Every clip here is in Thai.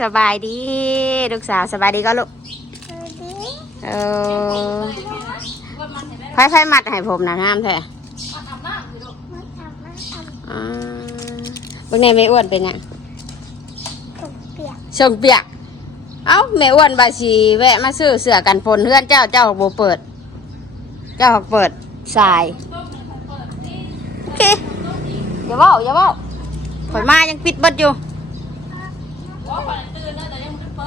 สบายดี ลูกสาวสบายดีก็ลูกเออไฟไฟมัดให้ผมนะงามแท้อ่าเบิ่งในแม่อ้วนเป็นหยังส่งเปียก เอ้าแม่อ้วนบาสีแวะมาซื้อเสื้อกันฝนเพื่อนเจ้าเจ้าโบเปิด เจ้าเปิดสายโอเคอย่าเว้าอย่าเว้าข่อยมายังปิดเบิดอยู่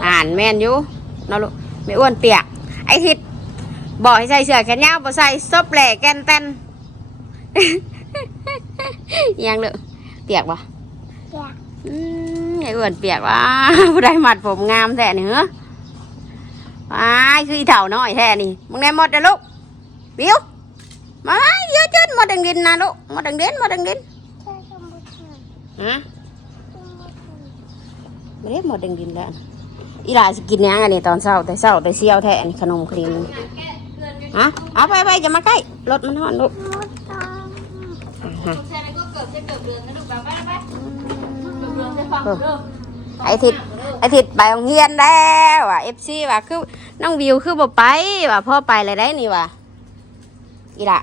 อ่านแม่นอยู่เนาะลูกไม่อ้วนเปียก ไอ้ทิดบอกให้ใส่เสื้อแขนยาวบ่ใส่ซบแหล่แกนเต้นยังเลยเปียกปะอืมไอ้อ้วนเปียกวะผู้ใดหมัดผมงามแท้นี่เหรอว้ายคืออีเถ่าน้อยแท้นี่มึงได้หมดนะลูกบิวมาเยอะจนหมดดังดินนะลูกหมดดังดินหมดดังดินฮะไม่ได้หมดดังดินแล้ว อีหลาสิกินหยังอันนี้ตอนเช้าแต่เช้าแต่เชี่ยวแท้อันนี้ขนมครีมฮะเอาไปไปจะมาใกล้รถมันห่อนลูกฮะไอทิดไอทิดไปโรงเรียนแล้วอะเอฟซีว่ะคือน้องวิวคือบ่ไปว่ะพ่อไปเลยได้นี่ว่ะอีหละ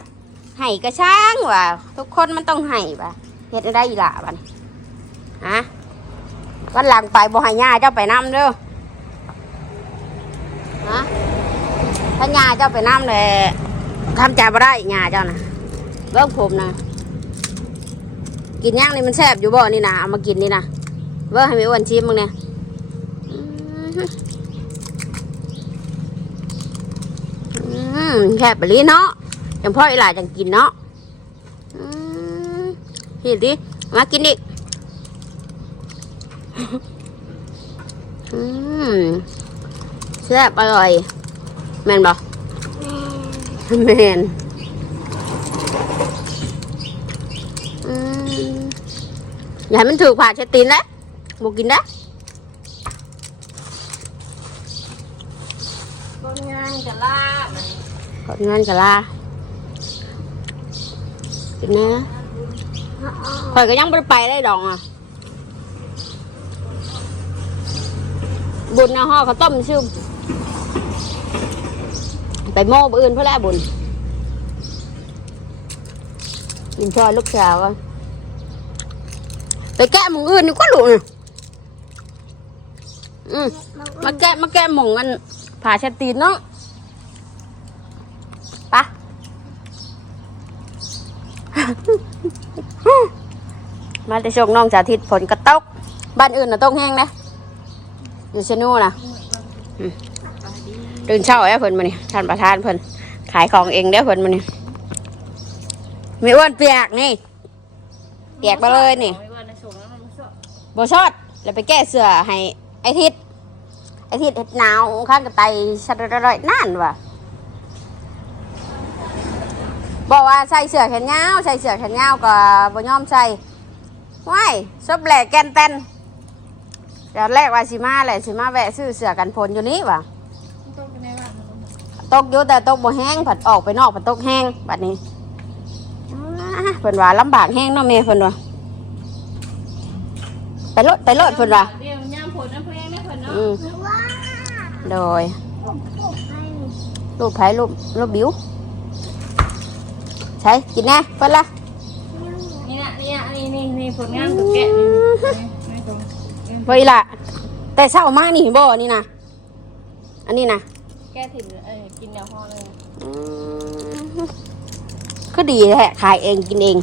ให้กระช่างว่ะทุกคนมันต้องให้ว่ะเฮ็ดได้อีหละบัดนี้ฮะวันหลังไปบ่ให้ย่าเจ้าไปนํเด้อ ฮะถ้าญาเจ้าไปน้ำเลยทำใจบ่ได้ญาเจ้านะเบิ้งผมนะกินย่างนี่มันแซ่บอยู่บ่นี่นะเอามากินนี่นะเบิ้งให้มีอ้วนชิมมึงเนี่ยอืมแซ่บไปลีเนาะจังพ่ออีหลาจังกินเนาะอืมพี่ดิมากินดิอืม แซ่บอร่อย แมนบอกแมนอืมอย่าให้มันถูกผ่าเชดตีนนะบุกินนะคนงานจะล่าขอนงานกะลากินนะข่อยก็ยังไม่ได้ไปได้ดอกอะ บุญนะห่อข้าวต้มชื่อ ไปโม่บอื่นเพื่อแลบุญกินช่อยลูกสาวไปแกะหมองอื่นนี่ก็หลุดอืมมาแกะมาแกะหมองกันผ่าชะตีนเนาะปะมาแต่ชงน้องสาธิตผลกระตกบ้านอื่นน่ะต้องแห้งนะอยู่เชนูนะ ตื่นเช้าแล้วเพิ่นมานี่ท่านประธานเพิ่นขายของเองเด้อเพิ่นมานี่มีอ้วนเปียกนี่ เปียกไปเลยนี่บชอดแล้วไปแก้เสื้อให้ไอทิศไอทิศเห็ดหนาวข้างกับไตชัดร่อยๆนั่นว่ะบอกว่าใส่เสื้อแขนยาวใส่เสื้อแขนยาวก็บ่ยอมใส่ว้ายซบแหลกแกนเต้นเดี๋ยวแรกว่าสิมาแหละสิมาแวะซื้อเสื้อกันฝนอยู่นี่ว่ะ ต้องเป็นไงบ้าง ตกอยู่แต่ตกบ่แห้งผัดออกไปนอกผัดตกแห้งบัดนี้อ้าเพิ่นว่าลำบากแห้งเนาะแม่เพิ่นว่าไปรถไปรถเพิ่นว่าเดี๋ยวย่างผลน้ำเพลงไม่ผลเนาะอืมโดยรูปไผ่รูปรูปบิวใช่กินแน่เพิ่นละนี่นะนี่นะนี่นี่นี่ผลงานตัวแกะนี่นี่ตรงบ่อีละแต่เช้ามานี่บ่นี่นะอันนี้นะแก้ถิ่นเออ กินแนวห่อเลยอืมก็ดีแหละขายเองกินเอง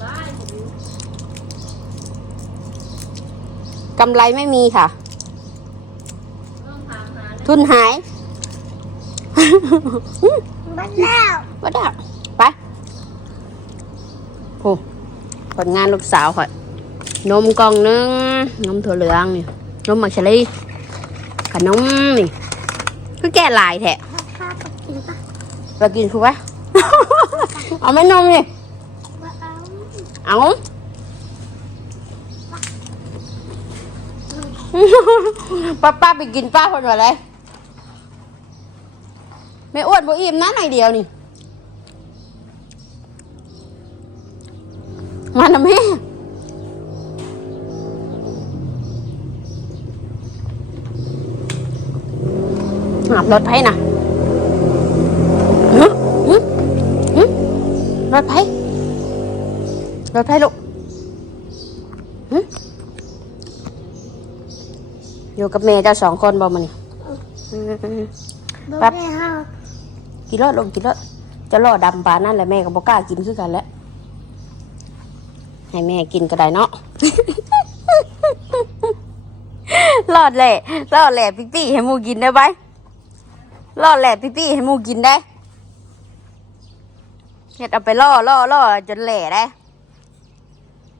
ได้ผมกำไรไม่มีค่ะ ต้องถามหาทุนหายบ้านแล้วว่าได้ไปโอ้ผลงานลูกสาวค่ะ นมกล่องนึง นมถั่วเหลืองนี่นมมักชะลี ขนมนี่คือแก่หลายแท้ข้ากับกินปะไปกินคือวะเอาไหม่นมนี่ว่าเอาเอา ป้าป้าไปกินป้าคนว่าอะไรไม่อ้วนบ่อิ่มนะหน่อยเดียวนี่มานะแม่ หาบรถไผน่ะหึหึหึรถไผรถไผลูกหึอยู่กับแม่เจ้าสองคนบ่มันนี่อืมบ่ได้เฮากินรอดลงกินรอดจะรอดดำปานนั่นแหละแม่ก็บอกล้ากินคือกันแหล้วให้แม่กินก็ได้เนาะรอดแหละรอดแหละปิ๊ปี้ให้หมูกินได้ไหม รอดแหละปิ๊ปี้ให้หมูกินได้เฮ็ดเอาไปล่อล่อล่อจนแหล่ได้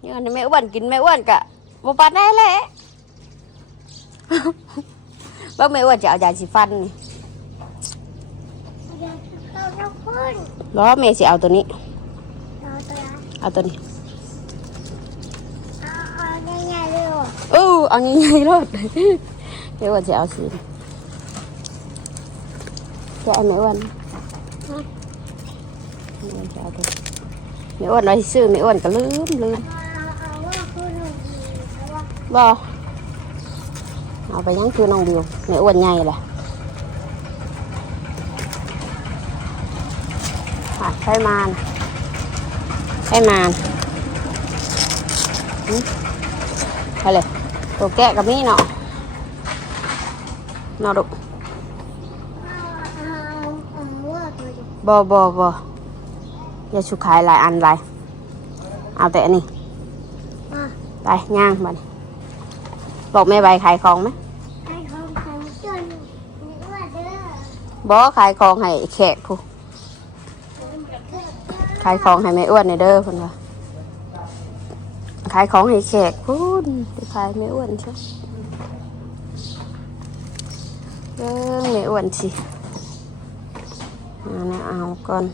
เนี่ยอันนี้แม่อ้วนกินแม่อ้วนกะบ่ปานได้แหละว่าแม่อ้วนจะเอายาสีฟันนี่อยากเข้าทุกคนล้อแม่สิเอาตัวนี้เราตัวละเอาตัวนี้เอาเอาง่ายๆเลยเหรออู้เอางี้ไงรถแม่อ้วนจะเอาสีจะเอาแม่อ้วนแม่อ้วนจะเอาตัวแม่อ้วนเราสิ ซื้อแม่อ้วนก็ลืมลืมเอาเอาว่าคุณหนูดีเอาว่าบ่เอาไปยั ตัวดีบ่บ่บ่อย่าชุขายหลายอันหลายเอาแต่อันนี้อะไปย่างบัดนบอกแม่ใบขายของไหมให้ของของจนนี่ว่าเด้อบ่ขายของให้แขกผู้ขายของให้แม่อ้วนในเด้อคนว่าขายของให้แขกพูนไปขายแม่อ้วนใช่เออแม่อ้วนสิ เอานะเอาก่อน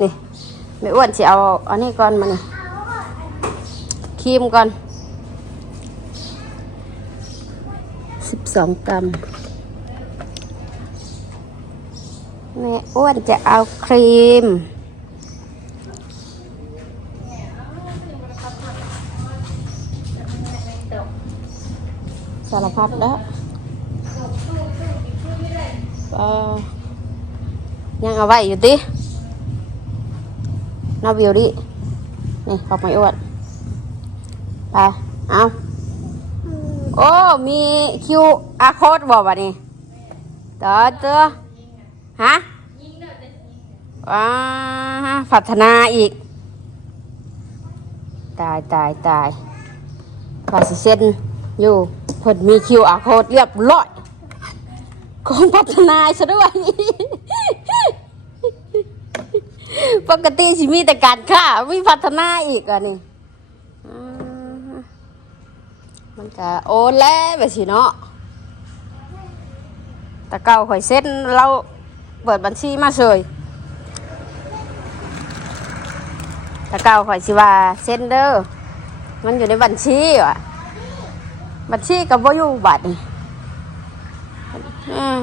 นี่แม่อ้วนสิเอาอันนี้ก่อนมานี่ครีมก่อนสิบสองกรัมแม่อ้วนจะเอาครีม สารพัดแล้วเออ ยังเอาไว้อยู่ดิน้าวิวดินี่ขอบไม่อวนไปเอาอืมโอ้ มีคิวอาโคดบอกว่านี่ต่อตัวฮะว้าพัฒนาอีก ตายตายตายภาสิเซนอยู่เพิ่นมีคิวอาโคดเรียบร้อยคนพัฒนาซะด้วย ปกติสิมีแต่การฆ่ามีพัฒนาอีกอะนี่มันก็โอนแล้วไปสิเนาะแต่เก่าข่อยเซ็นเราเปิดบัญชีมาเฉยแต่เก่าข่อยสิว่าเซ็นเด้อมันอยู่ในบัญชีว่ะบัญชีกับว่าอยู่บัตร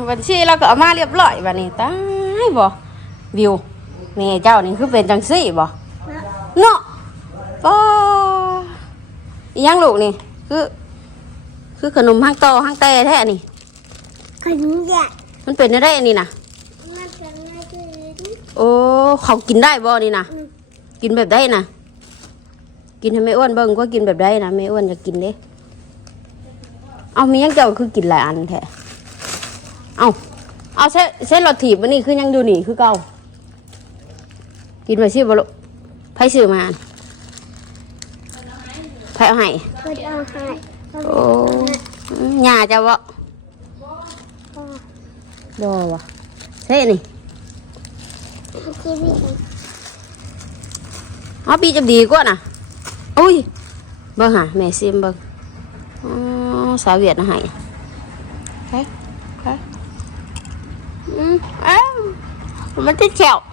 บัญชีเราก็เอามาเรียบร้อยบัดนี้ตายบ่วิว แม่เจ้านี่คือเป็นจังซี่บ่นะเนาะป้าอีหยังลูกนี่ คือ คือขนมห้างโตห้างแต่แท้นี่ ขนมแยกมันเป็นอะไรอันนี้นะมันจะง่ายขึ้นโอ้เขากินได้บ่นี่นะกินแบบได้นะกินให้ไม่อ้วนเบิ่งก็กินแบบได้นะไม่อ้วนจะกินเด้เอามีหยังเจ้าคือกินหลายอันแท้เอาเอาเส้นเส้นรถถีบมันนี่คือยังดูนี่คือเก่า กินไปสิบ่ลูกไผซื้อมาไผเอาให้เพื่อเอาให้โอ้หญ้าจะบ่พ่อบ่วะเส้นี่ชีวิตเอาปีจะดีกว่าน่ะอุ้ยเบิ่งหาแม่ซิมเบิ่งอ๋อสาวเวียดนะให้ใช่ใช่อืมเอ้ามันติดแขวอื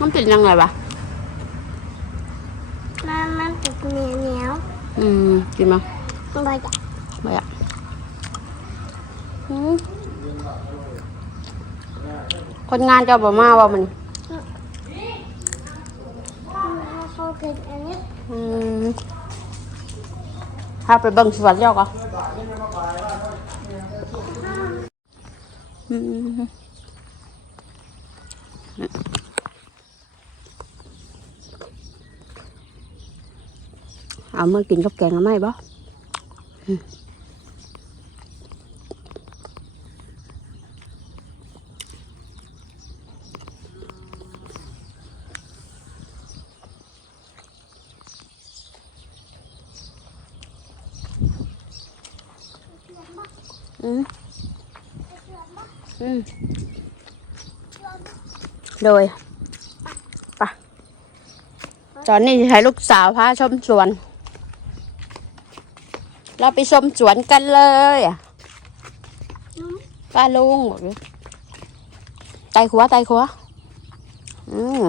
มันติดยังไงวะมันมันติดเหนียวเหนียวอืมกินมั้ยไม่อยาไม่อยาคนงานจะบอกมาว่ามันอืมถ้าไปเบิ่งสวนเจ้าก็อืม เอามากินกับแกงเอาไหมบ่อืมอืมอืม โดยไปะตอนนี้ใช้ลูกสาวพาชมสวน เราไปชมสวนกันเลยป้าลุงบอกเลยไตขัวไตขัวอืม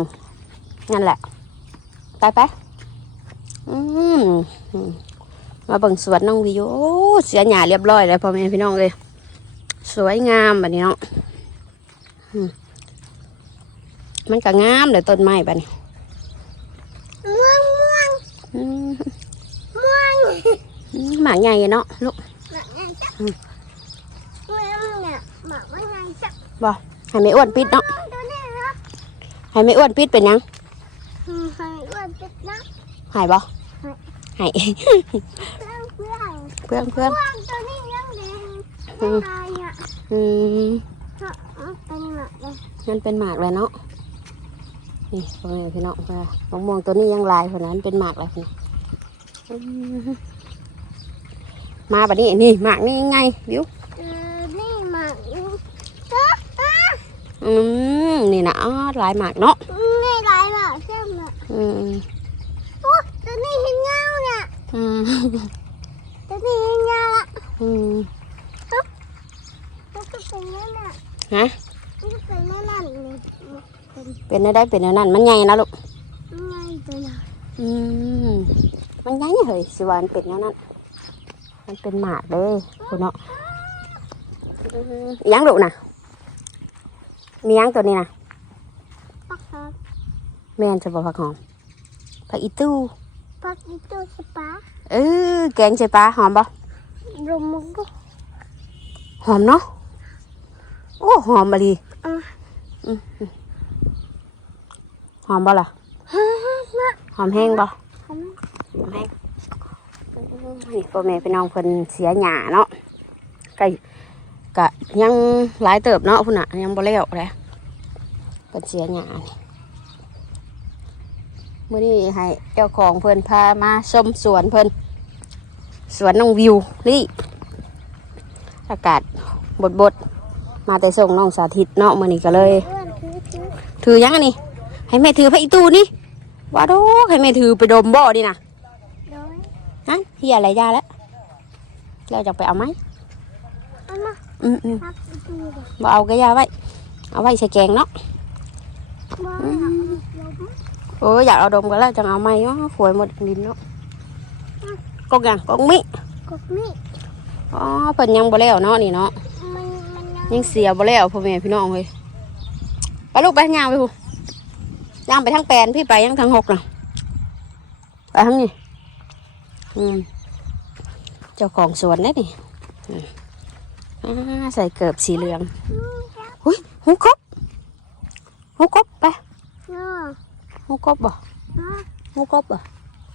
นั่นแหละไตไปอืมมาบิ่งสวนน้องวิวโอ้เสียหญ้าเรียบร้อยแล้วพ่อแม่พี่น้องเลยสวยงามแบบนี้เนาะ มมันก็งามเลยต้นไม้แบบนี้ม่วงม่วงอืมม่วงอืมหมากใหญ่เนาะลูกหมักยังจับม่วงเนี่ยหมักว่ายังจับบ่ให้ไม่อ้วนปิดเนาะตัวนี้ครับให้ไม่อ้วนปิดเป็นหยังอืมให้อ้วนติดนะหายบ่หายเพื่อนเพื่อนเพื่อนเพื่อนม่วงตัวนี้ยังแดงไม่ตายอะอืมเพราะมันเป็นหมักเลยนั่นเป็นหมากเลยเนาะ นี่พ่อแม่พี่น้องค่ะมะม่วงตัวนี้ยังลายคนนั้นเป็นหมากเลยพี่อืมมาบัดนี้นี่หมากนี่ไงบิวเออนี่หมักเอ๊ะเอ๊ะอืมนี่นะอ้อหลายหมากเนาะนี่หลายหมักใช่ไหมอืมโอ้ตัวนี้เห็นเงาเนี่ยอืมตัวนี้เห็นเงาละอืมมันก็เป็นนั่นน่ะฮะมันก็เป็นนั่นน่ะนี่ เป็นเป็นได้ได้เป็นอันนั้นมันใหญ่นะลูกไงตัวน่ะอืมมันใหญ่เหรอสิวามันเป็นอันนั้น มันเป็นหมากเด้คุณเนาะอืมอิหยังลูกน่ะมีหยังตัวนี้นะปักครับแม่นจะบอกผักหอมผักอีตู้ปักอีตัวสปาเออแกงใส่ปลาหอมปะรวมมุกก็หอมเนาะโอ้หอมมาดีอะ หอมบ่ล่ะฮ่าฮ่าฮ่าหอมแห้งบ่ทำไมหอมแห้งนี่พ่อแม่พี่น้องเพิ่นเสียหญ้าเนาะไก่กะยังหลายเติบเนาะพุ่นน่ะยังบ่แล้วเลยเพิ่นเสียหญ้านี่มื้อนี้ให้เจ้าของเพิ่นพามาชมสวนเพิ่นสวนน้องวิวนี่อากาศบดๆมาแต่ส่งน้องสาธิตเนาะมื้อนี้ก็เลยอ้วนถือถือถือยังอันนี้ ให้แม่ถือไปอีตูนี่ว่าโดให้แม่ถือไปดมบ่อดินะโดยฮะเฮียอะไรยาแล้วเราจะไปเอาไหมเอามาอืมอืมปักอีตัวเลยบ่เอาก็ยาไว้ เอาไว้ใส่แกงเนาะมาเอาลมโอ้ยอยากเอาดมก็แล้วจังเอาไหมเนาะขวยหมดดินเนาะกกยังกกมิกบนี่อ๋อเพิ่นยังบ่แล้วเนาะนี่เนาะมันมันยังยังเสียบ่แล้วพ่อแม่พี่น้องเฮ้ยไปลูกไปย่างไปพู ย่างไปทางแปลนพี่ไปยังทางหกน่ะไปทางนี้อืมเจ้าของสวนนี่นี่ใส่เกิบสีเหลืองอืมครับหุยหูกบหูกบไปหูกบบ่หูกบบ่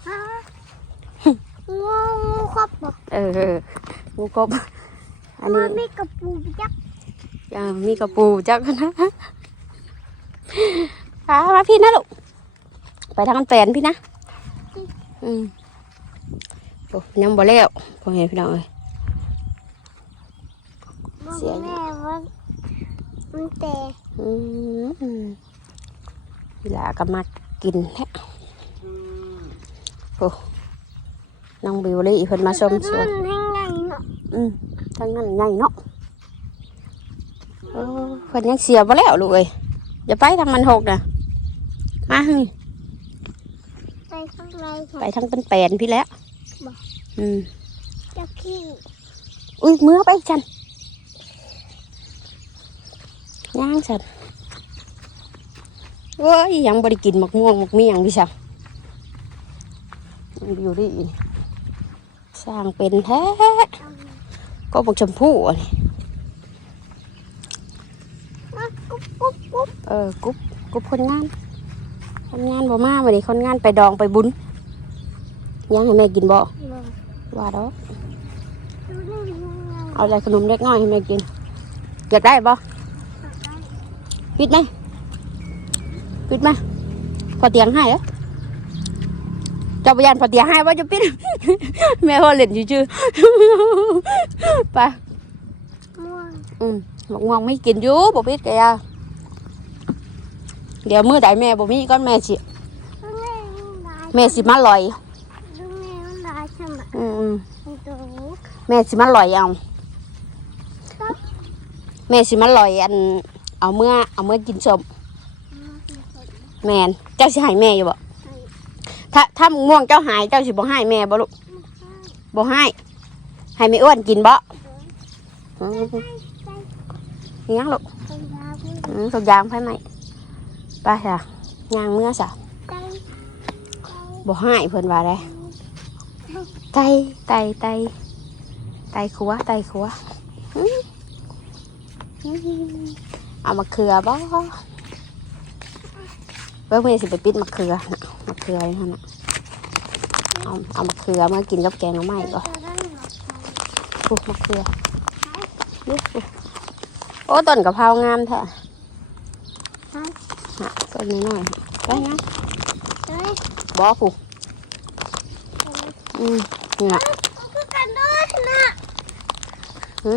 ฮะงูงูครบบอกเออหูกบอันนี้มีกระปูยักยังมีกระปูจักนะ อ่ามาพี่นะลูก ไปทางกันแปลนพี่นะ อืมโอ้ยังบ่แล้วพ่อแม่พี่น้องเอ้ยบอกเสียงแม่ว่ามันแต่อืมเวลาก็มากินแท้โอ้น้องบิวลี่เพิ่นมาชมสวนมันแห้งไงเนาะอืมทางนั้นใหญ่เนาะเออเพิ่นยังเสียบ่แล้วลูกเอ้ยอย่าไปทางมันหกนะ มาทางนี้ไปข้างในไปค่ะทางเป็นแปลนพี่แล้วบ่อืมจะขี้อุ้ยมือไปฉันย่างฉันเว้ยยังบริกินหมักม่วงหมักเมี่ยงพี่ชังอยู่ดิสร้างเป็นแท้ก็บอกชมพู่อันนี้เออกรุ๊ปกรุ๊ปคนงาน คนงานบ่มาวันนี้คนงานไปดองไปบุญยังให้แม่กินบ่บอกว่าดอกดูนี่ยังไงเอาอะไรขนมเล็กน้อยให้แม่กินเก็บได้บ่ปิดไหมปิดไหมพอเตียงให้เหรอเจ้าพยานพอเตียงให้ว่าจะปิด แม่พอเล่นชื่อๆไปม่วงอืมบอกมองไม่กินอยู่บ่ปิดแกอะ เดี๋ยวมื้อใดแม่บ่มีก็แม่สิดูนี่ยังไงแม่สิมาลอยดูนี่ยังไงใช่ไหมอืมอืมดูแม่สิมาลอยเอาแม่สิมาลอยอัน เอาเมื่อเอาเมื่อกินสมแม่นเจ้าสิให้แม่อยู่บ่ถ้าถ้ามึงม่วงเจ้าหายเจ้าสิบ่ให้แม่บ่ลูกบ่ให้ให้แม่อ้วนกินบ่อืมอิหยังลูกไปยาวอืมตัวยางไผไหม ไปจ้ะยางเมื่อซะบ่ให้เพิ่นว่าได้ไตไตไตไตขัวไตขัวเอามาเขือบ่เบิ่งเพิ่นสิไปปิดมะเขือนะมะเขือนี่หั่นนะเอาเอามะเขือมากินกับแกงหน่อไม้ก่อนปุ๊บมะเขือนี่โอ้ต้นกะเพรางามแท้ น่ะต้นน้อยๆไปนะเฮ้ยบ่ปุ๊บอืมนี่ล่ะมันคือกันด้วยนะฮะ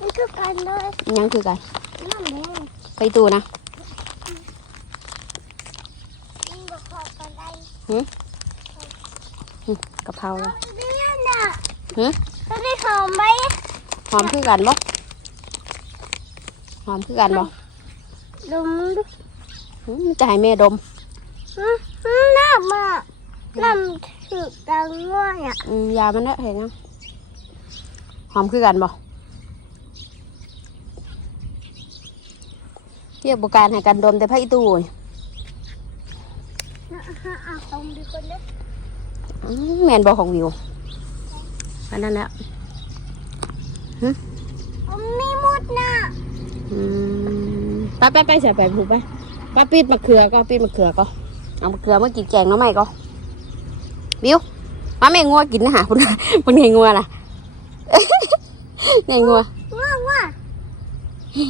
มันคือกันด้วยอิหยังคือกันนั่นเองไปตู้นะมันบอกขอกันได้กะเพราเอาดิน่ะหึจะได้หอมไหมหอมคือกันบ่หอมคือกันบ่ดมดู หืมจะให้แม่ดมอืมอืมน้ำอะน้ำถึกดังง่วยอะอืมยามันเด้อเห็นยังหอมคือกันบ่เรียกบการให้กันดมแต่ไผตู้โอ้ยนะฮะเอาตรงดีคนเลยอืมแม่นบ่ของวิวอันนั้นแหละผมมีหมดนะอืมไปไปไปใส่ไปผูกไป ไปปิดมะเขือก็ปิดมะเขือก็เอามะเขือมากินแกงหน้ำใหม่ก็บิวมาแม่งัวกินนะฮะคุณคุณเห็นงัวล่ะเห็นงัวว้าวว้า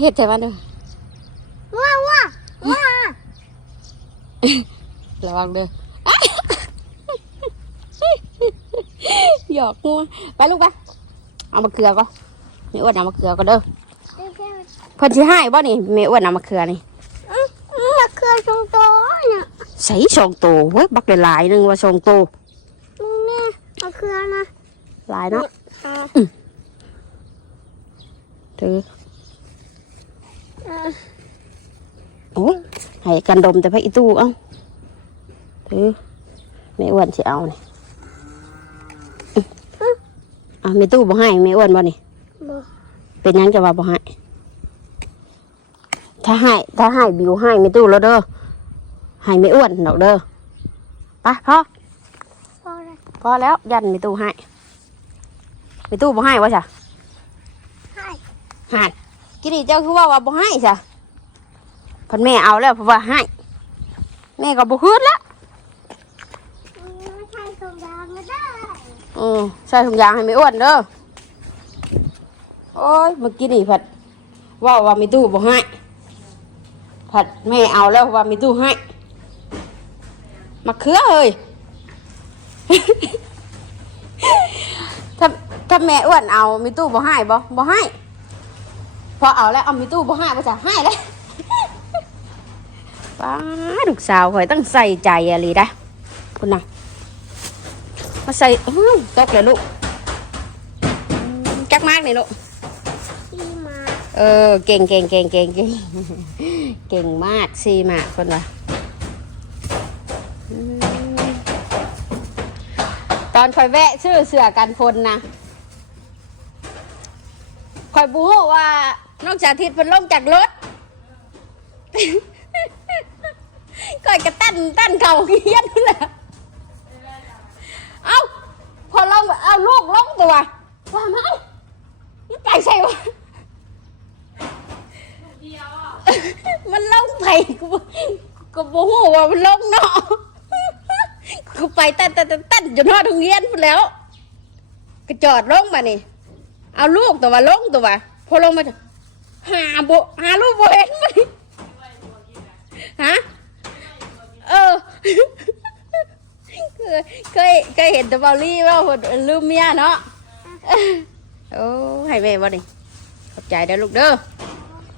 เฮ็ดใจมันเด้อว้าวว้าว้าระวังเด้อหยอกงัวไปลูกไปเอามะเขือก็แม่อ้วนเอามะเขือก็เด้อเพิ่นสิให้บ่นี่แม่อ้วนเอามะเขือนี่ มะเขือชงโตเนี่ยใส่สองโตเว้ยบักได้หลายหนึงว่าสองโตนี่มะเขือนะหลายเนาะอ่าถืออ่าโอ้ยให้กันดมแต่พระอีตู้เอ้าถือแม่อ้วนสิเอานี่อะแม่ตู้บ่ให้แม่อ้วนบ่นี่บ่เป็นหยังจะว่าบ่ให้ ถ้าให้ถ้าให้บิวให้แม่ตู้แล้วเด้อให้แม่อ้วนดอกเด้อไปพ่อพอแล้วพอแล้วยันแม่ตู้ให้แม่ตู้บ่ให้วะจ้ะให้หานกินนี่เจ้าคือว่าว่าบ่ให้จ้ะพันแม่เอาแล้วเพราะว่าให้แม่ก็บ่คืนละอืมไม่ใช่ตรงยางก็ได้อืมใส่ถุงยางให้ไม่อ้วนเด้อโอ้ยเมื่อกี้นี่ผัดว่าว่ามีตู้บ่ให้ ผัดแม่เอาแล้วว่ามีตู้ให้มาเคือเฮ้ยถ้าถ้าแม่อ้วนเอามีตู้บ่ให้บ่บ่ให้ พอเอาแล้วเอามีตู้บ่ให้บ่จะให้แล้วป้าลูกสาวข่อยต้องใส่ใจอะไรได้คุณน่ะมาใส่อื้อตกเลยลูกอืมจักมากเลยลูกที่มาเออเก่งเก่งเก่งเก่งเก่ง เก่งมากซีมากคนว่าอืมตอนคอยแวะชื่อเสือกันพลนะคอยบูว่า นอกจากทิศเป็นลงจากรถก่อยกระตั้นตั้นเขาเฮี้ยนนั่แหละเอาพอลงเอาลูกลงตัวว่ามาเอานี่ไปใส่วะ มันลงแผกูบ่กูบ่ฮู้ว่ามันลงเนาะกูไปตันตันตันตันจนฮอดโรงเรียนพุ่นแล้วก็จอดลงมานี่ เอาลูกตัวว่าลงตัวว่าพอลงมาหาบ่หาลูกบ่เห็นมานี่ฮะเออเคยเคยเห็นต่เบาลี่ว่าลืมเมียเนาะโอ้ให้แม่บ่นี่ขอบใจเด้อลูกเด้อ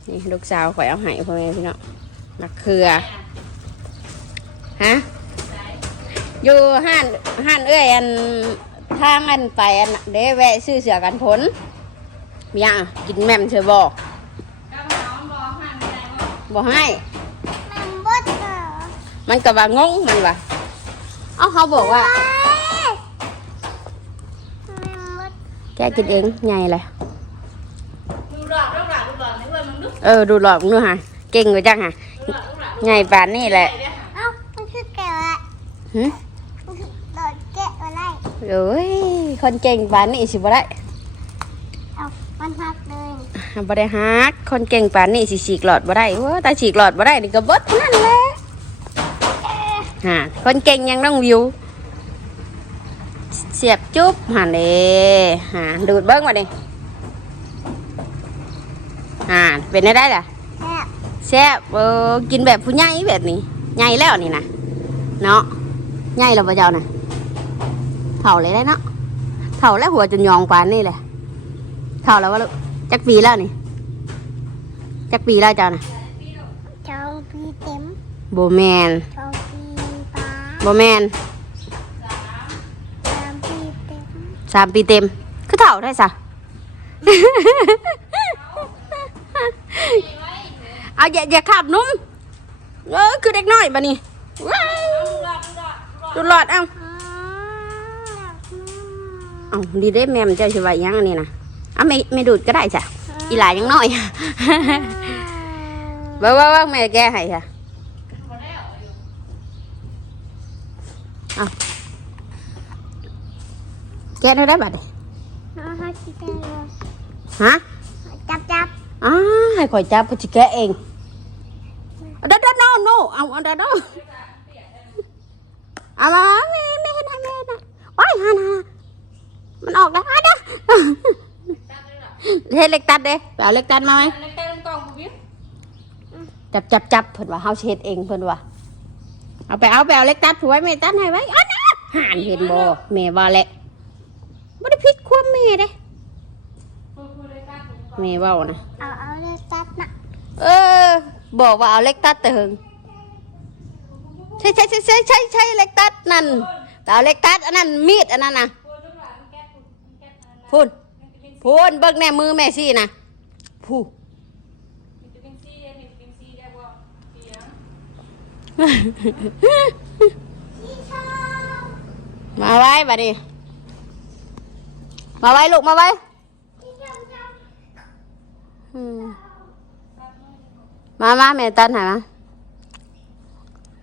นี่ลูกสาวข่อยเอาให้พ่อแม่พี่น้องนักเครือฮะอยู่ห้านห้านเอ้ยอันทางอันไปอันน่ะเด้แวะซื้อเสือกันผลมียังอะกินแม่มเธอบอกก็มาเอารอหันไปไหนวะบอกให้มันบดเหรอมันก็ว่างงมันว่าเอ้าเขาบอกว่ามันบดแกกินเองไงเลย ดูหลอกดูหลอกดูหลอกให้ เพื่อนมึงดูเออ ดูหลอกนู่นฮะเก่งกว่าจังฮะดูหลอกดูหลอกไงปานนี่แหละเอ้ามันคือแกะอะไรหึมันคือโดดแกะอะไรโอ้ยคนเก่งปานนี่สิบ่ได้เอามันหักเลยบ่ได้ฮักคนเก่งปานนี่สิฉีกหลอดบ่ได้ว้าแต่ฉีกหลอดบ่ได้นี่ก็เบิดเท่านั่นแหละฮะคนเก่งยังต้องวิวเสียบจุ๊บหันเด้ฮะดูดเบิ้งมาดิ ฮะเป็นได้ได้ล่ะแซ่บแซ่บเออกินแบบผู้ใหญ่แบบนี้ใหญ่แล้วนี่นะเนาะใหญ่แล้วปะเจ้าน่ะเถ่าเลยได้เนาะเถ่าแล้วหัวจนยองปานนี่แหละเถ่าแล้ววะลูกจักปีแล้วนี่จักปีแล้วเจ้าน่ะจองปีเต็มโบแมนจองปีปลาโบแมนสามปีเต็มสามปีเต็มคือเถ่าได้สะ เอาอย่าอย่าขับนุ่มเออคือเด็กน้อยบะนี่ว้าวดูหลอดเอาอ๋ออยากนุ่มเอาดีได้แม่มนเจ้าชิวายังอันนี้นะเอาไม่ไม่ดูดก็ได้จ้ะอีหลายยังน้อยว่าว่าว่าแม่แกให้ค่ะเอาแกได้ได้บัดนี้น้องเขาคิดได้เลยฮะจับจับ อ้าให้ข่อยจับข่อยจะแกะเองเด้อเด้อโน่โน่เอาเอาเด้อเด้อเอามาแม่แม่ให้แม่นะว้ายฮานามันออกแล้วอะเด้อเฮ็ดเล็กตัดเด้ไปเอาเล็กตัดมาไหมจับจับจับเพิ่นว่าเฮาเฮ็ดเองเพิ่นว่าเอาไปเอาไปเอาเล็กตัดผัวไว้แม่ตัดให้ไว้อันนะห่านเห็นบ่แม่ว่าแหละบ่ได้ผิดความแม่เด้ แม่เว้านะเอาเอาเลยจับนะเออ บอกว่าเอาเล็กตัดแต่หึงใช่ใช่ใช่ใช่ใช่ใช่เล็กตัดนั่นแต่เอาเล็กตัดอันนั้นมีดอันนั้นนะพูนพูนเบิกแน่มือแม่ซี่นะพูมาไว้บัดนี้มาไว้ลูกมาไว้อื มมามาแม่ตันหามา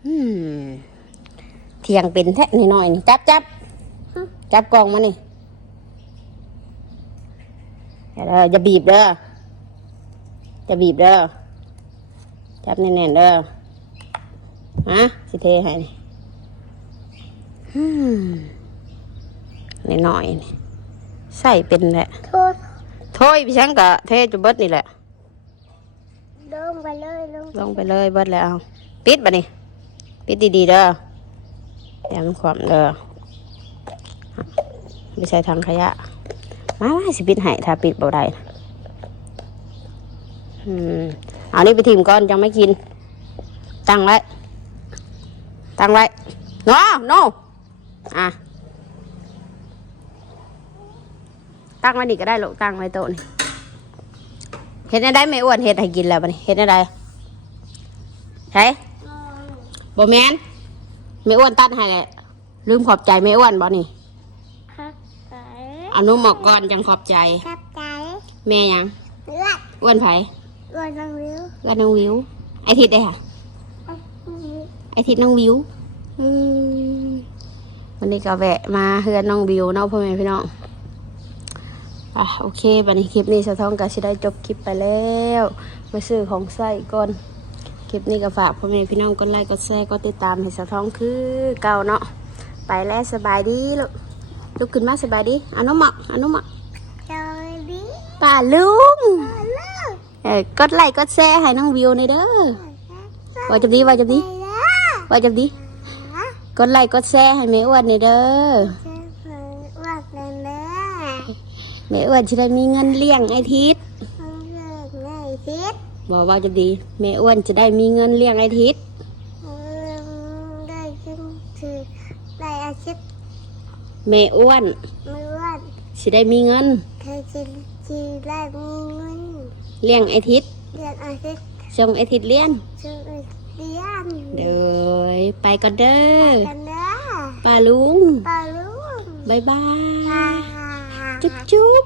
อืมเทียงเป็นแท้นี่หน่อยนี่จับจับจับกล่องมานี่เดี๋ยวเด้ออย่าบีบเด้อจะบีบเด้อจับแน่นๆเด้อฮะสิเทให้นี่อืมนี่หน่อยนี่ใส่เป็นแหละโทษ โถ้ยพี่ช่างกะเทจุเบิดนี่แหละลงไปเลยลงลงไปเลยเบิดแล้วปิดบ่นี่ปิดดีๆเด้ออย่ามันขวามเด้อไม่ใช่ทางขยะมาว่าสิปิดให้ถ้าปิดบ่ได้นะอืมเอานี่ไปทิมก่อนจังไม่กิน ตั้งไว้ ตั้งไว้โนโนอะ ตั้งไว้นี่ก็ได้ลูกตั้งไว้โต๊ะนี่เห็ดได้ไม่อ้วนเห็ดให้กินแล้วบัดนี้เห็ดได้ใช่บ่แมนไม่อ้วนตัดให้แหละลืมขอบใจไม่อ้วนบ่นี่ครับไปเอานุ่มหมอกก่อนจังขอบใจจับใจ แม่ยังเลือดอ้วนไผเลือดน้องวิวก็น้องวิว ไอทิดได้ค่ะเอาวิวไอทิดน้องวิวอืมวันนี้ก็แวะมาเฮือนน้องวิวเนาะพ่อแม่พี่น้อง อะโอเคบันนี้คลิปนี้สะท้องก็สิได้จบคลิปไปแล้วมาซื้อของใส่ก่อนคลิปนี้ก็ฝากพ่อแม่พี่น้องกดไลค์กดแชร์กดติดตามให้สาวท้องคือเก่าเนาะไปแล้วสบายดีลูกลุกขึ้นมาสบายดีเอาน้องหมอกเอาน้องหมอกสวัสดีป้าลุงฮัลโหลเออกดไลค์กดแชร์ให้น้องวิวในอยเด้อว่าจะดีว่าจะดีว่าจะดีกดไลค์กดแชร์ให้แม่อ้วนในอยเด้อ ว่าเป็นแม่ แม่อ้วนจะได้มีเงินเลี้ยงไอทิศมันเกิดไงทิศบอกว่าจะดีแม่อ้วนจะได้มีเงินเลี้ยงไอทิศได้ขึ้นถือได้อาชีพแม่อ้วนไม่ว่าจะได้มีเงินเธอจะจะได้มีเงินเลี้ยงไอทิศเรียนอาชีพส่งไอทิศเลี้ยงชื่อเรียนเด้อไปก็เด้อกันนะป้าลุงปาลุงบายบาปาย จุ๊บจุ๊บ